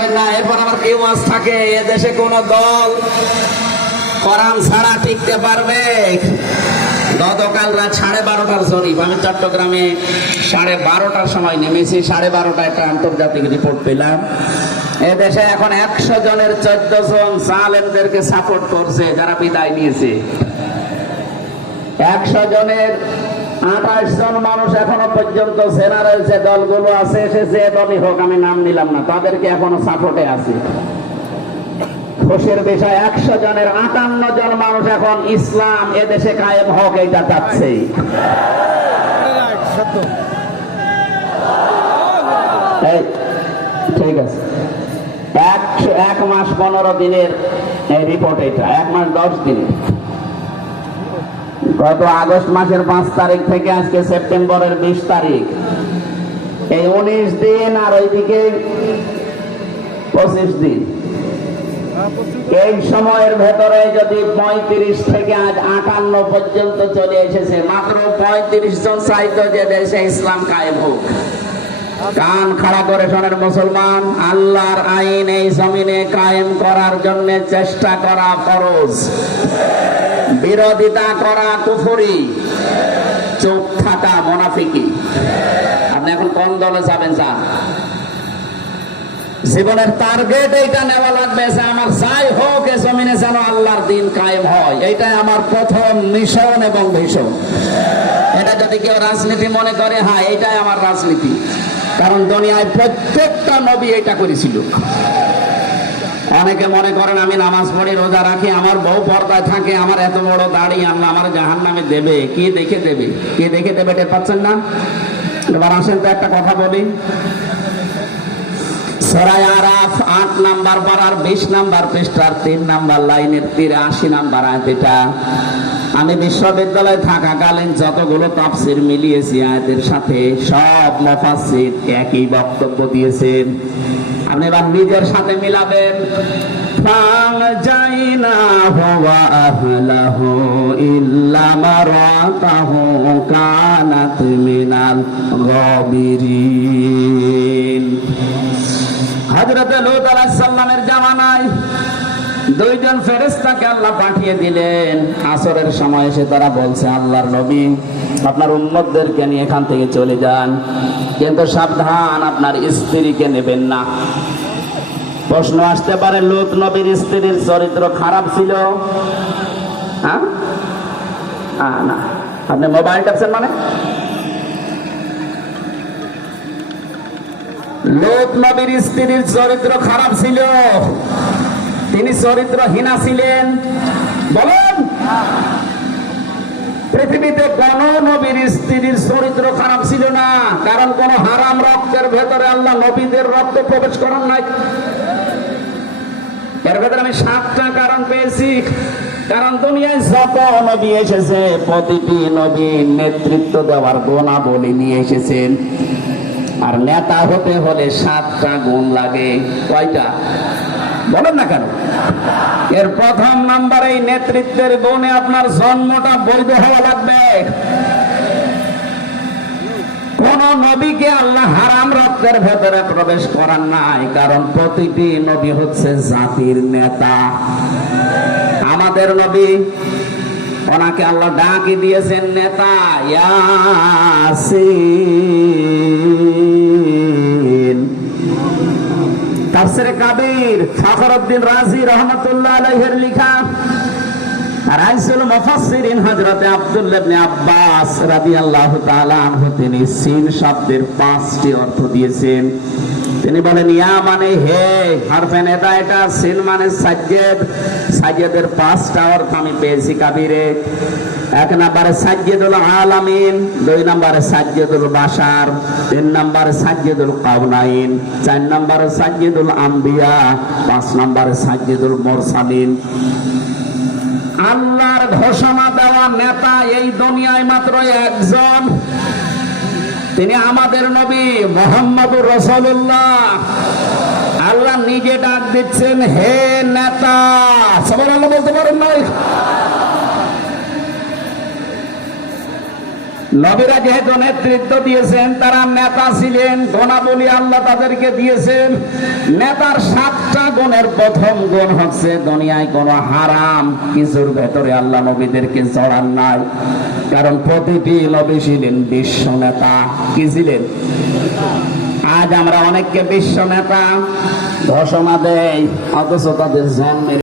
পারবেন না। এরপর আমার কি ওয়াজ থাকে, এ দেশে কোন দল কোরআন ছাড়া টিকতে পারবে? গতকাল রাত 12:30টার জরিপ, আমি চট্টগ্রামে 12:30টার সময় নেমেছি, 12:30টায় একটা আন্তর্জাতিক রিপোর্ট পেলাম। এদেশে এখন 100 জনের 14 জন জালেমদেরকে সাপোর্ট করছে যারা বিদায় নিয়েছে। 100 জনের 28 জন মানুষ এখনো পর্যন্ত সেনা রয়েছে, দলগুলো আছে, এসেছে, দলই হোক, আমি নাম নিলাম না, তাদেরকে এখনো সাপোর্টে আছে। খুশির বিষয় 100 জনের 58 জন মানুষ এখন ইসলাম এদেশে কায়েম হোক এইটা চাচ্ছে। ঠিক আছে, 1 মাস 15 দিনের এই রিপোর্ট, এটা 1 মাস 10 দিনের। গত আগস্ট মাসের 5 তারিখ থেকে আজকে সেপ্টেম্বরের 20 তারিখ, এই 19 দিন আর ওইদিকে 25 দিন, এই সময়ের ভেতরে যদি 35 থেকে আজ 58 পর্যন্ত চলে এসেছে, মাত্র 35 জন চাইতো যে দেশে ইসলাম কায়েম হোক। কান খাড়া করে শোনেন মুসলমান, আল্লাহর আইন এই জমিনে কায়েম করার জন্য চেষ্টা করা ফরজ, বিরোধিতা করা কুফরি, চুপ থাকা মুনাফিকি। আপনি এখন কোন দলে যাবেন? যান, জীবনের টার্গেট এইটা নেওয়া লাগবে যে আমার যাই হোক এ জমিনে যেন আল্লাহর দিন কায়েম হয়, এইটাই আমার প্রথম মিশন এবং ভিশন। এটা যদি কেউ রাজনীতি মনে করে, হ্যাঁ এইটাই আমার রাজনীতি, কারণ দুনিয়ায় প্রত্যেকটা নবী এটা করেছিল। অনেকে মনে করেন আমি নামাজ পড়ি, রোজা রাখি, আমার বউ পর্দায় থাকে, আমার এত বড় দাড়ি, আল্লাহ আমার জাহান্নামে দেবে। কি দেখে দেবে? কে দেখে দেবে টের পাচ্ছেন না? এবার আসেন তো একটা কথা বলি। সূরা আরাফ 8 নাম্বার পারার 20 নাম্বার পৃষ্ঠার 3 নাম্বার লাইনের 83 নাম্বার আয়াত। এটা আমি বিশ্ববিদ্যালয়ে থাকাকালীন যতগুলো তাফসীর মিলিয়েছি আয়াতের সাথে, সব মুফাসসির একই বক্তব্য দিয়েছেন। আপনি এবার নিজের সাথে মিলাবেন। ফানজাইনাহু ওয়া আহলাহু ইল্লা মারাতাহু কানাত মিনাল গাবিরিন। হযরত লূত আলাইহিস সালামের জামানায় 2 জন ফেরেশতাকে আল্লাহ পাঠিয়ে দিলেন। আসরের সময় এসে তারা বলছে, আল্লাহর নবী আপনার উম্মতদেরকে নিয়ে এখান থেকে চলে যান, কিন্তু সাবধান আপনার স্ত্রীকে নেবেন না। প্রশ্ন আসতে পারে, লূত নবীর স্ত্রীর চরিত্র খারাপ ছিল? হ্যাঁ না, আপনি মোবাইল টিপছেন মানে? লূত নবীর স্ত্রীর চরিত্র খারাপ ছিল? তিনি চরিত্রহীনা ছিলেন? বলেন। পৃথিবীতে কোন নবীর স্ত্রীর চরিত্র খারাপ ছিল না, কারণ কোন হারাম রক্তের ভেতরে আল্লাহ নবীদের রক্ত প্রবেশ করার নাই। এর ভেতরে আমি 7টা কারণ পেয়েছি। কারণ দুনিয়ায় যত নবী এসেছে, প্রতিটি নবী নেতৃত্ব দেওয়ার গুণাবলী নিয়ে এসেছেন। আর নেতা হতে হলে 7টা গুণ লাগে। কয়টা বলেন না কেন? এর প্রথম নাম্বার, এই নেতৃত্বের গুণে আপনার জন্মটা বৈধ হওয়া লাগবে। কোন নবীকে আল্লাহ হারাম রক্তের ভেতরে প্রবেশ করার নাই, কারণ প্রতিটি নবী হচ্ছে জাতির নেতা। আমাদের নবী, ওনাকে আল্লাহ ডাকি দিয়েছেন নেতা, ইয়াসিন। তাফসীরে কাবীর ফখরউদ্দিন রাজি রাহমাতুল্লাহ আলাইহির লেখা। রাইসুল মুফাসসিরিন হযরত আব্দুল্লাহ ইবনে আব্বাস রাদিয়াল্লাহু তাআলা আনহু তিনি সিন শব্দের 5টি অর্থ দিয়েছেন। তিনি বলেন, ইয়া মানে হে, হরফে নেদা এটা, সিন মানে সাজ্জেদ। সাজ্জেদের 5টা অর্থ আমি পেয়েছি কাবীরে। 1 নম্বরে সাজ্জেদুল আলামিন, 2 নম্বরে সাজ্জেদুল বাশার, 3 নম্বরে সাজ্জেদুল কাউনাইন, 4 নম্বরে সাজ্জেদুল আম্বিয়া, 5 নম্বরে সাজ্জেদুল মুরসালিন। আল্লাহর ঘোষণা দেওয়া নেতা এই দুনিয়ায় মাত্র একজন, তিনি আমাদের নবী মুহাম্মদুর রাসূলুল্লাহ। আল্লাহ নিজে ডাক দিচ্ছেন, হে নেতা। সুবহানাল্লাহ বলতে পারেন না? নবীরা যেহেতু নেতৃত্ব দিয়েছেন, তারা নেতা ছিলেন, গুণাবলী আল্লাহ তাদেরকে দিয়েছেন। নেতার 7টা গুণের প্রথম গুণ হচ্ছে দুনিয়ায় কোনো হারাম কিছুর ভেতরে আল্লাহ নবীদেরকে জড়ান নাই। কারণ প্রতিটি নবী ছিলেন বিশ্ব নেতা। কি ছিলেন? আজ আমরা অনেককে বিশ্ব নেতা ঘোষণা দেই, অথচ তাদের জন্মের